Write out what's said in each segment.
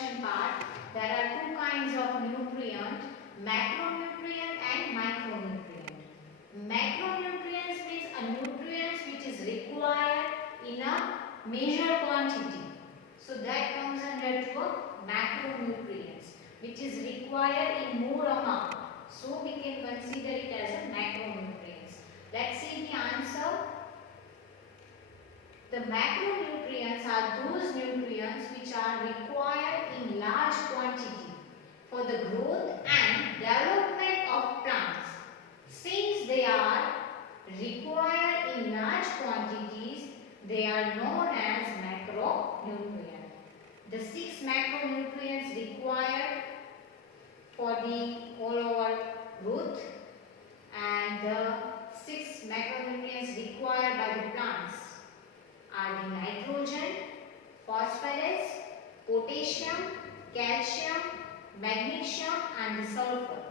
introduction part, there are two kinds of nutrient, macronutrient and micronutrient. Macronutrients means a nutrients which is required in a measured quantity. So that comes under to a macronutrients which is required in more amount. So we can consider it as a macronutrients. Let's see the answer. The macronutrients are those nutrients which are required in large quantity for the growth and development of plants. Since they are required in large quantities, they are known as macronutrients. The 6 macronutrients required for the all over growth and the 6 macronutrients required by the plants are the nitrogen, phosphorus, potassium, calcium, magnesium and the sulfur.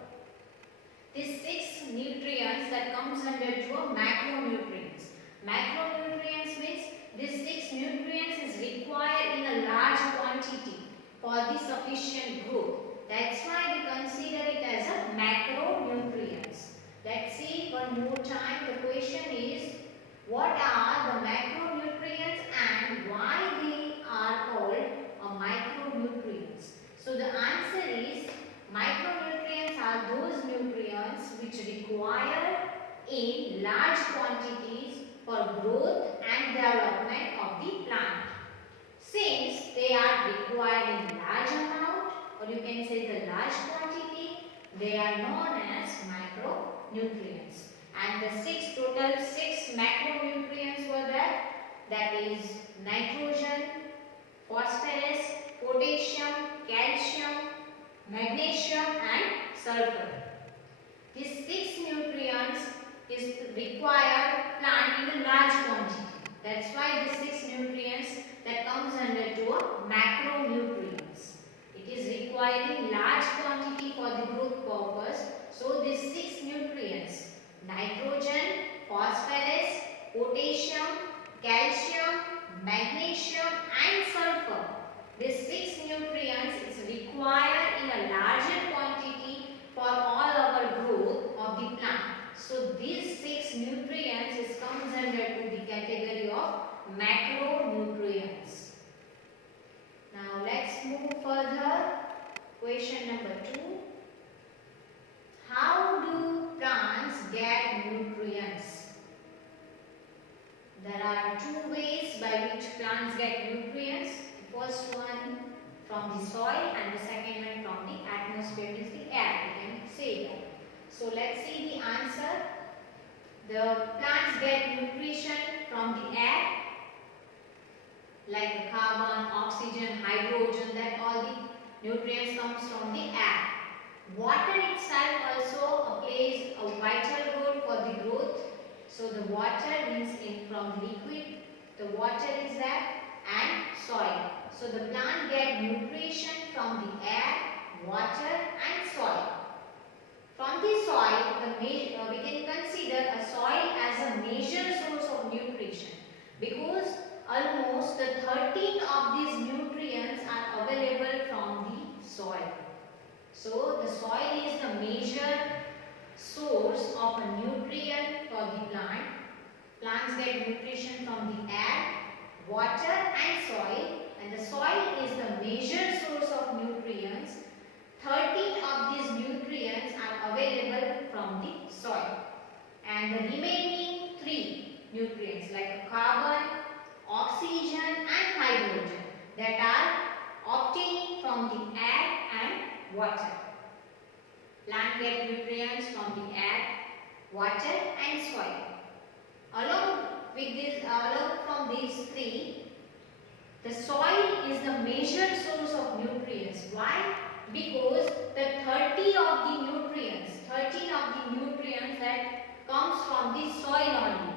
These 6 nutrients that comes under to a macronutrients. Macronutrients means these 6 nutrients is required in a large quantity for the sufficient growth. That's why we consider it as a macronutrients. Let's see one more time. The question is, what are the macronutrients and why they are called a micronutrients? So the answer is, micronutrients are those nutrients which require in large quantities for growth and development of the plant. Since they are required in large amount, or you can say the large quantity, they are known as micronutrients. And the total 6 macronutrients were there. That is nitrogen, phosphorus, potassium, calcium, magnesium and sulfur. These 6 nutrients is required plant in a large quantity. That's why the 6 nutrients that comes under to a macronutrients. It is required in large quantity for the growth purpose. So these 6 nutrients, nitrogen, phosphorus, potassium, calcium, magnesium and sulfur. These 6 nutrients is required in a larger quantity for all our growth of the plant. So these 6 nutrients is comes under to the category of macronutrients. Now let's move further. Question number 2. How do plants get nutrients? There are 2 ways by which plants get nutrients. The first one from the soil and the second one from the atmosphere, is the air, we can say that. So let's see the answer. The plants get nutrition from the air, like the carbon, oxygen, hydrogen, that all the nutrients comes from the air. Water itself also plays a vital role for the growth. So the water means from the liquid, the water is there, and soil. So the plant get nutrition from the air, water and soil. From the soil, we can consider a soil as a major source of nutrition, because almost the 13 of these nutrients are available from the soil. So the soil is the major source of a nutrient for the plant. Plants get nutrition from the air, water and soil, and the soil is the major source of nutrients. 13 of these nutrients are available from the soil, and the remaining 3 nutrients like carbon, oxygen and hydrogen, that are obtained from the air and water. Plant get nutrients from the air, water and soil. Along from these 3, the soil is the major source of nutrients. Why? Because the 13 of the nutrients that comes from the soil only,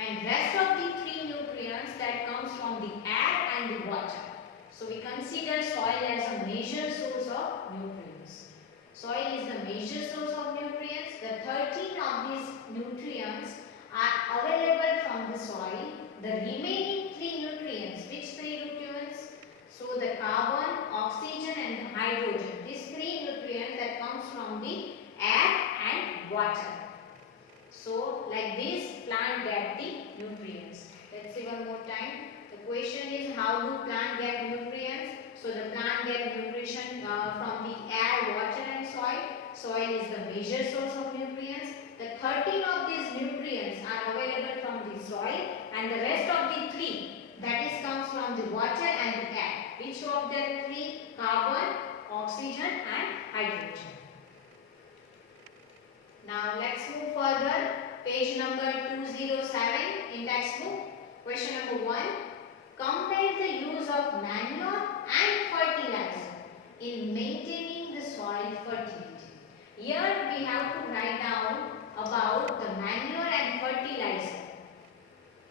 and rest of the 3 nutrients that comes from the air and the water. So we consider soil as a major source of nutrients. Soil is the major source of nutrients. The 13 of these nutrients are available from the soil. The remaining 3 nutrients, which 3 nutrients? So the carbon, oxygen So like this plant get the nutrients. Let's see one more time. The question is, how do plant get nutrients? So the plant get nutrition from the air, water and soil. Soil is the major source of nutrients. The 13 of these nutrients are available from the soil, and the rest of the 3, that is comes from the water and the air. Which of the 3? Carbon, oxygen and hydrogen. Now let's move further. Page number 207 in textbook. Question number 1. Compare the use of manure and fertilizer in maintaining the soil fertility. Here we have to write down about the manure and fertilizer,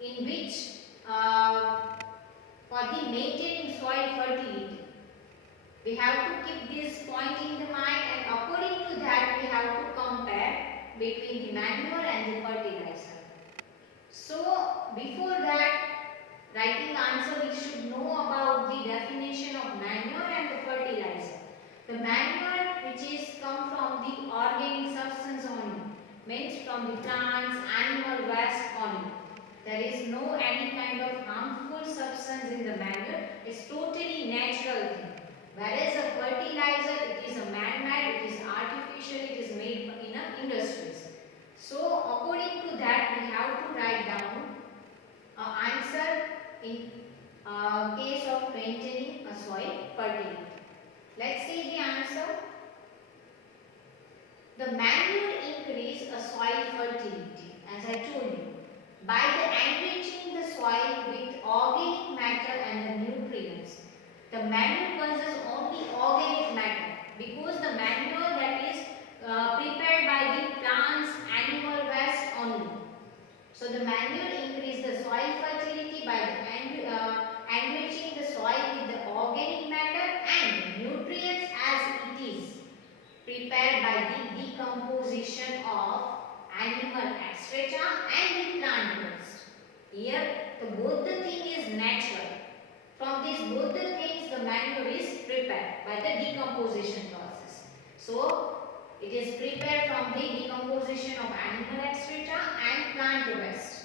in which for the maintaining soil fertility, we have to keep this point in the mind, and according to that we have to compare between the manure and the fertilizer. So before that, writing the answer, we should know about the definition of manure and the fertilizer. The manure, which is come from the organic substance only, means from the plants, animal waste only. There is no any kind of harmful substance in the manure. It's totally natural thing. Whereas a fertilizer, it is a man-made, it is artificial, it is made in industries. So according to that, we have to write down an answer in case of maintaining a soil fertility. Let's see the answer. The manure increase a soil fertility, as I told you, by the enriching the soil with organic matter and the nutrients. The manure possesses only organic matter, because the manure that is prepared by the plants, animal waste only. So the manure increase the soil fertility by the enriching the soil with the organic matter and nutrients, as it is prepared by the decomposition of animal excreta and the plant waste. Here both the thing is natural. From these both the things, the manure is prepared by the decomposition process. So it is prepared from the decomposition of animal excreta and plant waste.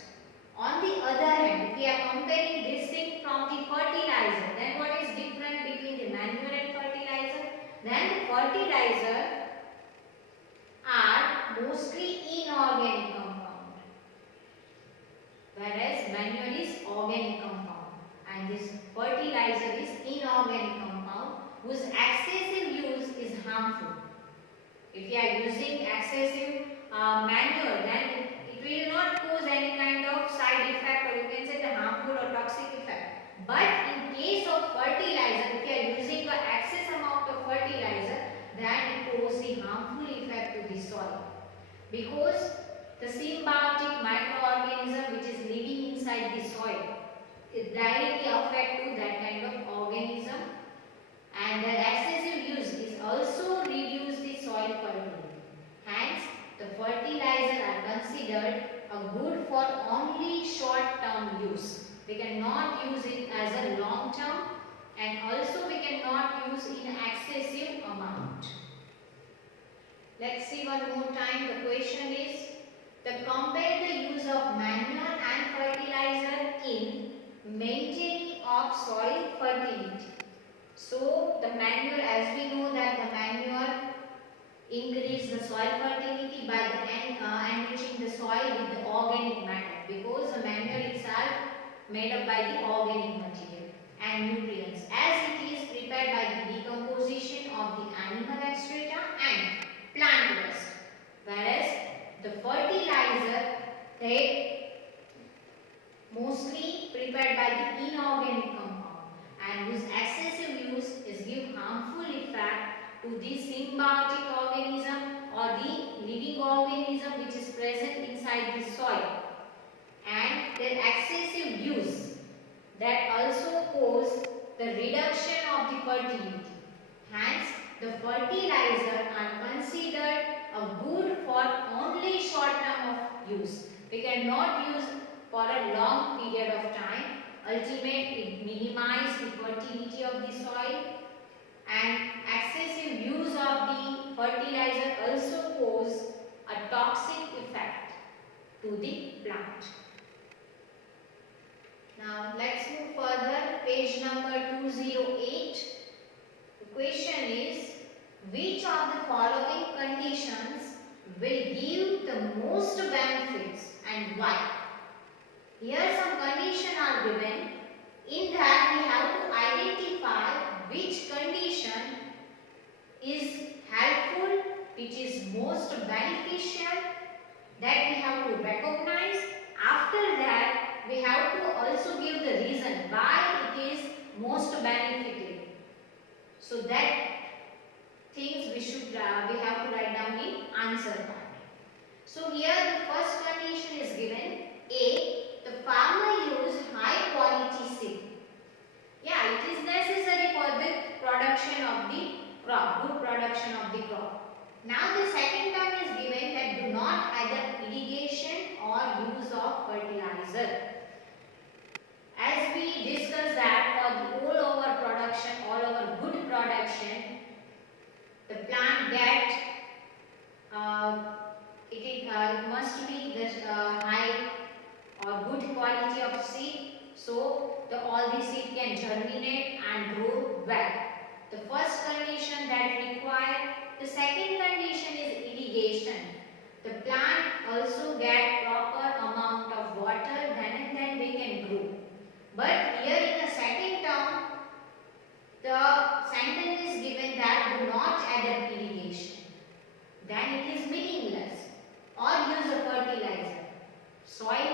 On the other hand, if we are comparing this thing from the fertilizer, then what is different between the manure and fertilizer? Then the fertilizer are mostly inorganic compound, whereas manure is organic compound, and this fertilizer is inorganic compound whose excessive use is harmful. If you are using excessive manure, then it will not cause any kind of side effect, or you can say the harmful or toxic effect. But in case of fertilizer, if you are using an excess amount of fertilizer, then it causes the harmful effect to the soil, because the symbiotic microorganism which is living inside the soil, it directly affect to that kind of organism, and the excessive use is also reduce the soil fertility. Hence, the fertilizer are considered a good for only short-term use. We cannot use it as a long-term, and also we cannot use in excessive amount. Let's see one more time. The question is, compare the use of manure and fertilizer in maintaining of soil fertility. So the manure, as we know that the manure increase the soil fertility by the enriching the soil with the organic matter, because the manure itself made up by the organic material and nutrients, as it is prepared by the decomposition of the animal excreta and plant waste. Whereas the fertilizer, they mostly prepared by the inorganic compound, and whose excessive use is give harmful effect to the symbiotic organism or the living organism which is present inside the soil, and their excessive use that also cause the reduction of the fertility. Hence, the fertilizer are considered a good for only short term of use. We cannot use for a long period of time. Ultimately, it minimizes the fertility of the soil, and excessive use of the fertilizer also cause a toxic effect to the plant. Now let's move further. Page number 208. The question is, which of the following conditions will give the most benefits and why? Here some conditions are given. In that we have to identify which condition is helpful, which is most beneficial, that we have to recognize. After that we have to also give the reason why it is most benefited. So that things we have to write down in answer part. So here the first condition is given. A, the farmer use high quality seed. Yeah, it is necessary for the production of the crop, good production of the crop. Now the second term is given that do not either irrigation or use of fertilizer. As we discussed that for the all over production, all over good production, the plant get it must be the high or good quality of seed, so all the seed can germinate and grow well. The first condition that required. The second condition is irrigation. The plant also get proper amount of water, then they can grow. But here in the second term, the sentence is given that do not add irrigation. Then it is meaningless. Or use a fertilizer. Soil,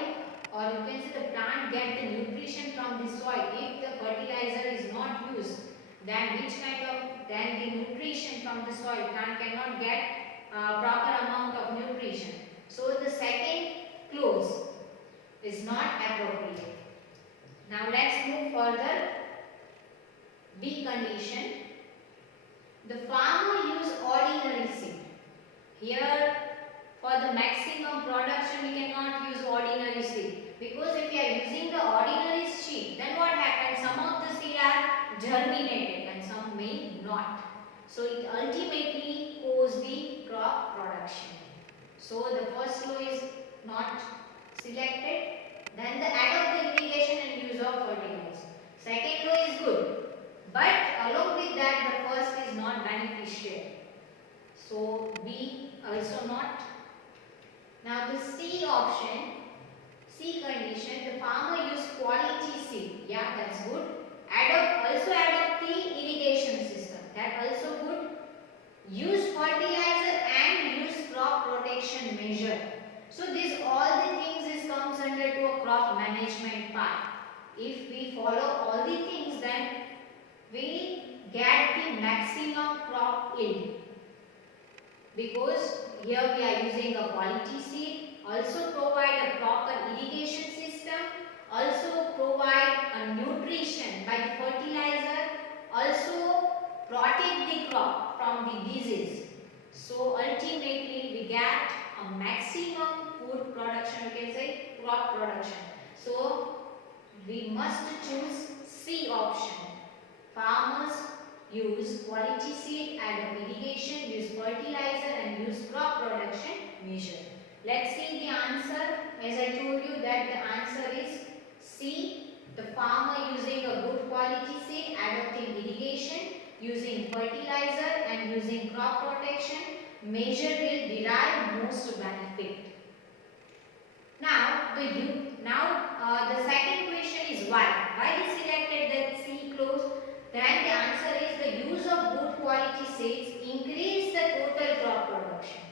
or you can say the plant get the nutrition from the soil. If the fertilizer is not used, then the nutrition from the soil, plant cannot get proper amount of nutrition. So the second clause is not appropriate. Now let's move further. B condition. The farmer use ordinary seed. Here for the maximum production we cannot use ordinary seed, because if we are using the ordinary seed, then what happens? Some of the seed are germinated and some may not. So it ultimately causes the crop production. So the first law is not selected. Then the add of the irrigation and use of fertilizer. Second law is good, but along with that the first is not beneficial. So B also not. Now the C option, C condition, the farmer use quality seed. Yeah, that's good. Also add up the irrigation system. That also good. Use fertilizer and use crop protection measure. So this all the things is comes under to a crop management part. If we follow all the things, then we get the maximum crop yield. Because here we are using a quality seed, also provide a proper irrigation system, also provide a nutrition by the fertilizer, also protect the crop from the disease. So ultimately we get a maximum food production, you can say crop production. So we must choose C option. Farmers use quality seed, add up irrigation, use fertilizer and use crop production measure. Let's see the answer. As I told you that the answer is C. The farmer using a good quality seed, adopting irrigation, using fertilizer and using crop protection measure will derive most benefit. Now the second question is why. Why they selected that C clause? Then the answer is the use of good quality seeds increase the total crop production.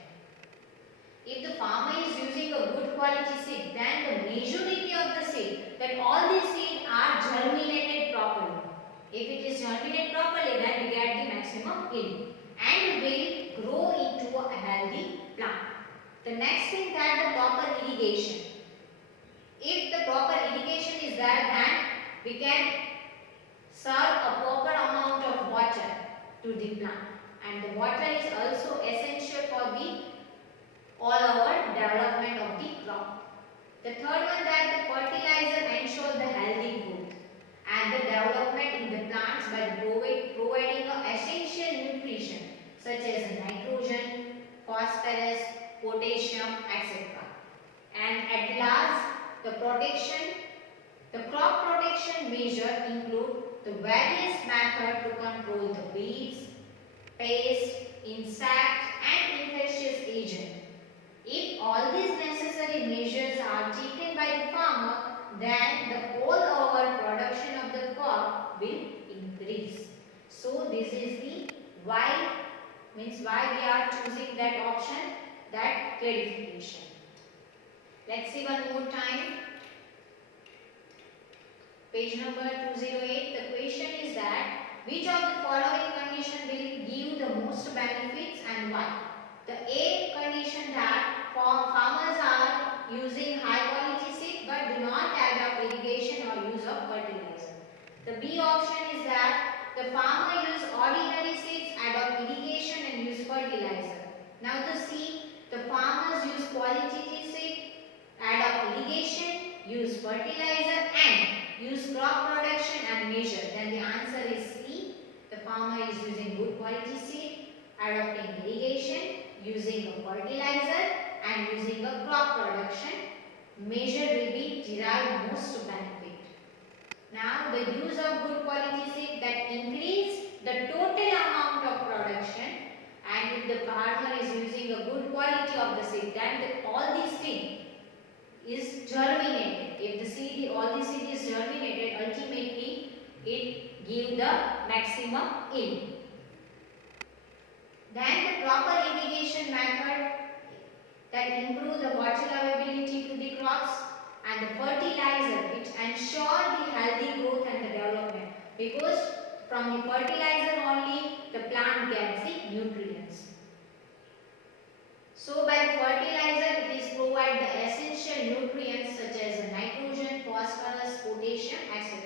If the farmer is using a good quality seed, then the majority of the seed, that all the seed are germinated properly. If it is germinated properly, then we get the maximum yield and will grow into a healthy plant. The next thing, that the proper irrigation. If the proper irrigation is there, then we can serve a proper amount of water to the plant, and the water is also essential for the all our development of the crop. The third one, that the fertilizer ensures the healthy growth and the development in the plants by providing essential nutrition such as nitrogen, phosphorus, potassium, etc. And at last, the crop protection measure include the various methods to control the weeds, pest, insect and infectious agent. If all these necessary measures are taken by the farmer, then the overall production of the crop will increase. So this is the why, means why we are choosing that option, that clarification. Let's see one more time. Page number 208. The question is that which of the following condition will give the most benefits and why? The A condition that farmers are using high quality seed but do not add up irrigation or use of fertilizer. The B option is that the farmer use ordinary seeds, add up irrigation and use fertilizer. Now the C, the farmers use quality seed, add up irrigation, use fertilizer and use crop production and measure. Then the answer is C. The farmer is using good quality seed, adopting irrigation, using a fertilizer and using a crop production. Measure will be derived most benefit. Now the use of good quality seed that increase the total amount of production, and if the farmer is using a good quality of the seed, then all these seed is germinated. If the seed, all the seed is germinated, ultimately it give the maximum yield. Then the proper irrigation method that improve the water availability to the crops, and the fertilizer which ensure the healthy growth and the development, because from the fertilizer only the plant gets the nutrients. So by the fertilizer it is provide the essential nutrients such as nitrogen, phosphorus, potassium, etc.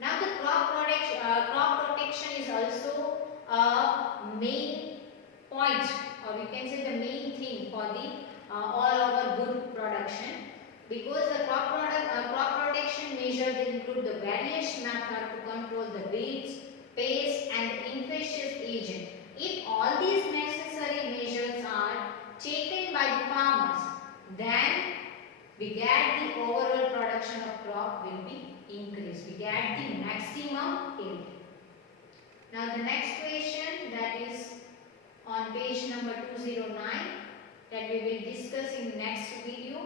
Now the crop protection is also a main point, or we can say the main thing for the all our good production, because the crop protection measures include the various methods to control the weeds, pests and infectious agent. If all these necessary measures are taken by the farmers, then we get the overall production of crop will be increased. We get the maximum yield. Now the next question, that is on page number 209, that we will discuss in next video.